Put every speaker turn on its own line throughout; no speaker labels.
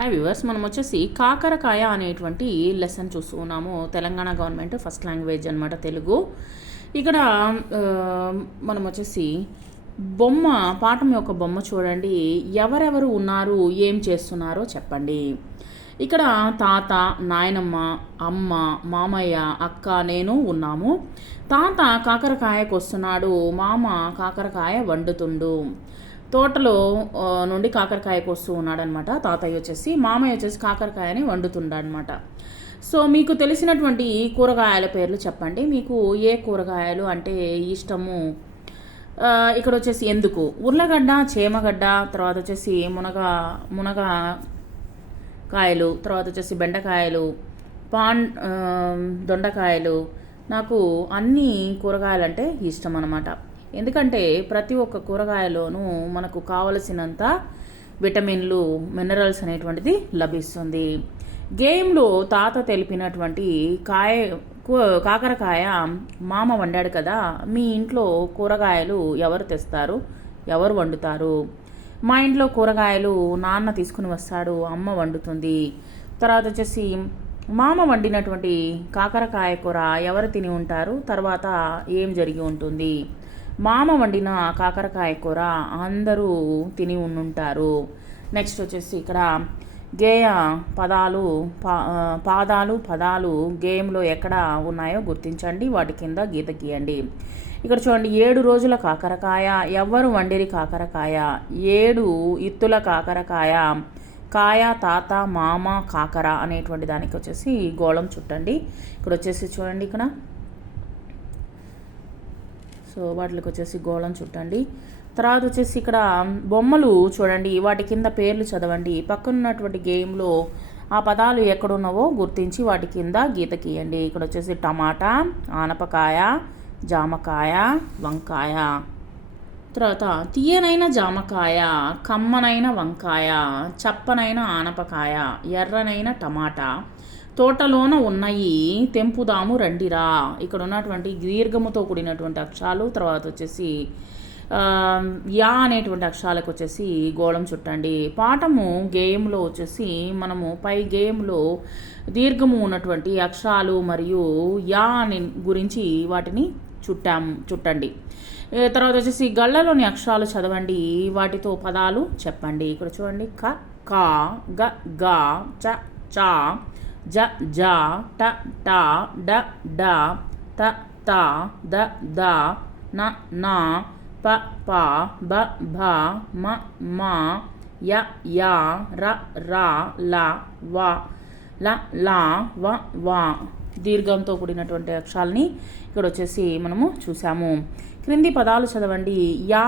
Hi viewers మనం వచ్చేసి కాకరకాయ అనేటువంటి లెసన్ చూస్తూ ఉన్నాము. తెలంగాణ గవర్నమెంట్ ఫస్ట్ లాంగ్వేజ్ అనమాట తెలుగు. ఇక్కడ మనం వచ్చేసి బొమ్మ పాఠం యొక్క బొమ్మ చూడండి. ఎవరెవరు ఉన్నారు ఏం చేస్తున్నారో చెప్పండి. ఇక్కడ తాత నాయనమ్మ అమ్మ మామయ్య అక్క నేను ఉన్నాము. తాత కాకరకాయకు వస్తున్నాడు మామ కాకరకాయ వండుతుండు. తోటలో నుండి కాకరకాయ కోస్తూ ఉన్నాడనమాట. తాతయ్య వచ్చేసి మామయ్య వచ్చేసి కాకరకాయని వండుతుండనమాట. సో మీకు తెలిసినటువంటి కూరగాయల పేర్లు చెప్పండి. మీకు ఏ కూరగాయలు అంటే ఇష్టము? ఇక్కడ వచ్చేసి ఎందుకు? ఉర్లగడ్డ చేమగడ్డ తర్వాత వచ్చేసి మునగ మునగ కాయలు తర్వాత వచ్చేసి బెండకాయలు పాన్ దొండకాయలు. నాకు అన్ని కూరగాయలు అంటే ఇష్టం అనమాట ఎందుకంటే ప్రతి ఒక్క కూరగాయలోనూ మనకు కావలసినంత విటమిన్లు మినరల్స్ అనేటువంటిది లభిస్తుంది. గేమ్లో తాత తెలిపినటువంటి కాయ కాకరకాయ మామ వండాడు కదా మీ ఇంట్లో కూరగాయలు ఎవరు తెస్తారు? ఎవరు వండుతారు? మా ఇంట్లో కూరగాయలు నాన్న తీసుకుని వస్తాడు అమ్మ వండుతుంది. తర్వాత వచ్చేసి మామ వండినటువంటి కాకరకాయ కూర ఎవరు తిని ఉంటారు? తర్వాత ఏం జరిగి ఉంటుంది? మామ వండిన కాకరకాయ కూర అందరూ తిని ఉండుంటారు. నెక్స్ట్ వచ్చేసి ఇక్కడ గేయ పదాలు పా పాదాలు పదాలు గేమ్లో ఎక్కడ ఉన్నాయో గుర్తించండి. వాటి కింద గీత గీయండి. ఇక్కడ చూడండి ఏడు రోజుల కాకరకాయ ఎవ్వరు వండిరి కాకరకాయ ఏడు ఇత్తుల కాకరకాయ కాయ తాత మామ కాకర అనేటువంటి దానికి వచ్చేసి గోళం చుట్టండి. ఇక్కడ వచ్చేసి చూడండి ఇక్కడ. సో వాటికి వచ్చేసి గోళం చుట్టండి. తర్వాత వచ్చేసి ఇక్కడ బొమ్మలు చూడండి. వాటి కింద పేర్లు చదవండి. పక్కన ఉన్నటువంటి గేమ్లో ఆ పదాలు ఎక్కడున్నావో గుర్తించి వాటి కింద గీత గీయండి. ఇక్కడ వచ్చేసి టమాటా ఆనపకాయ జామకాయ వంకాయ. తర్వాత తీయనైన జామకాయ కమ్మనైన వంకాయ చప్పనైన ఆనపకాయ ఎర్రనైన టమాటా తోటలోన ఉన్నాయి తెంపుదాము రండిరా. ఇక్కడ ఉన్నటువంటి దీర్ఘముతో కూడినటువంటి అక్షరాలు తర్వాత వచ్చేసి యా అనేటువంటి అక్షరాలకు వచ్చేసి గోళం చుట్టండి. పాఠము గేమ్లో వచ్చేసి మనము పై గేమ్లో దీర్ఘము ఉన్నటువంటి అక్షరాలు మరియు యా అని గురించి వాటిని చుట్టాము చుట్టండి. తర్వాత వచ్చేసి గళ్ళలోని అక్షరాలు చదవండి. వాటితో పదాలు చెప్పండి. ఇక్కడ చూడండి. క కా గ గ చ చ జ జ ట ట డ డ త త ద ద న న ప ప బ భ మ మ య య ర ర ల వ ల ల వ వ. దీర్ఘంతో కూడినటువంటి అక్షరాలని ఇక్కడ వచ్చేసి మనము చూసాము క్రింది పదాలు చదవండి. యా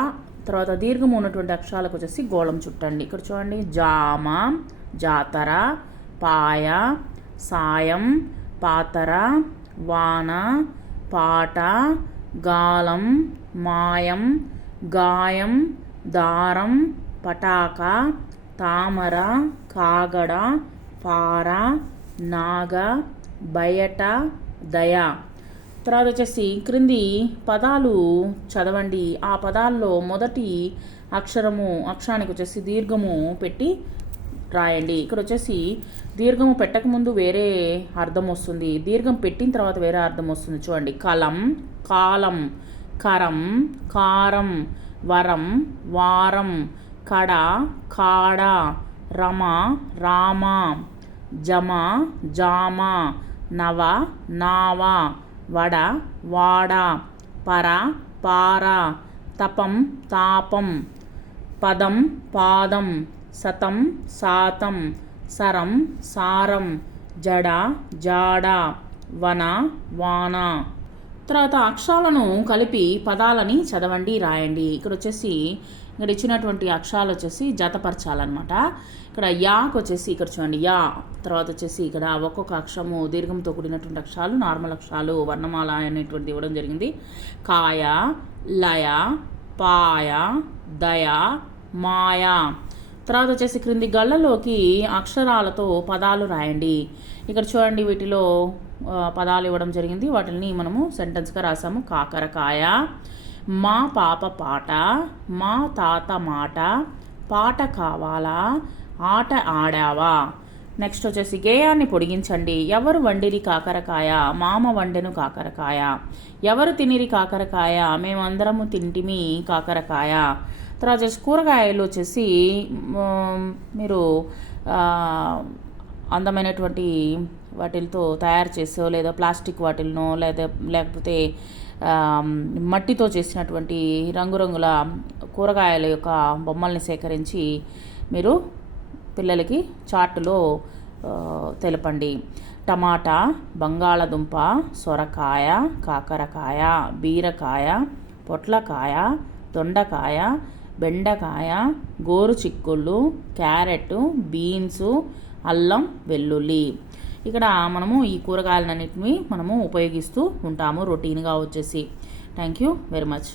తర్వాత దీర్ఘము ఉన్నటువంటి అక్షరాలకు వచ్చేసి గోళం చుట్టండి. ఇక్కడ చూడండి. జామ జాతర పాయ సాయం పాతర వాన పాట గాలం మాయం గాయం దారం పటాక తామర కాగడ పార నాగ బయట దయ. తర్వాత వచ్చేసి క్రింది పదాలు చదవండి. ఆ పదాల్లో మొదటి అక్షరము అక్షరానికి వచ్చేసి దీర్ఘము పెట్టి రాయండి. ఇక్కడ వచ్చేసి దీర్ఘము పెట్టకముందు వేరే అర్థం వస్తుంది. దీర్ఘం పెట్టిన తర్వాత వేరే అర్థం వస్తుంది. చూడండి కలం కాలం కరం కారం వరం వారం కడ కాడ రమ రామ జమ జామ నవ నావ వడ వాడ పర పార తపం తాపం పదం పాదం సతం సాతం సరం సారం జడ జాడ వన వాన. తర్వాత అక్షరాలను కలిపి పదాలని చదవండి రాయండి. ఇక్కడ వచ్చేసి ఇక్కడ ఇచ్చినటువంటి అక్షరాలు వచ్చేసి జతపరచాలన్నమాట. ఇక్కడ యాకు వచ్చేసి ఇక్కడ చూడండి యా తర్వాత వచ్చేసి ఇక్కడ ఒక్కొక్క అక్షరము దీర్ఘంతో కూడినటువంటి అక్షరాలు నార్మల్ అక్షరాలు వర్ణమాల అనేటువంటిది ఇవ్వడం జరిగింది. కాయ లయ పాయ దయ మాయా. తర్వాత వచ్చేసి క్రింది గళ్ళలోకి అక్షరాలతో పదాలు రాయండి. ఇక్కడ చూడండి వీటిలో పదాలు ఇవ్వడం జరిగింది. వాటిని మనము సెంటెన్స్గా రాసాము. కాకరకాయ మా పాప పాట మా తాత మాట పాట కావాలా? ఆట ఆడావా? నెక్స్ట్ వచ్చేసి గేయాన్ని పొడిగించండి. ఎవరు వండిరి కాకరకాయ? మామ వండెను కాకరకాయ. ఎవరు తినిరి కాకరకాయ? మేమందరము తింటిమి కాకరకాయ. తర్వాత వచ్చేసి కూరగాయలు వచ్చేసి మీరు అందమైనటువంటి వాటితో తయారు చేసో లేదా ప్లాస్టిక్ వాటిల్నో లేదా లేకపోతే మట్టితో చేసినటువంటి రంగురంగుల కూరగాయల యొక్క బొమ్మల్ని సేకరించి మీరు పిల్లలకి చార్టులో తెలపండి. టమాటా బంగాళదుంప సొరకాయ కాకరకాయ బీరకాయ పొట్లకాయ దొండకాయ బెండకాయ గోరు చిక్కుళ్ళు క్యారెట్ బీన్స్ అల్లం వెల్లుల్లి. ఇక్కడ మనము ఈ కూరగాయలన్నింటినీ మనము ఉపయోగిస్తూ ఉంటాము రొటీన్గా వచ్చేసి. Thank you very much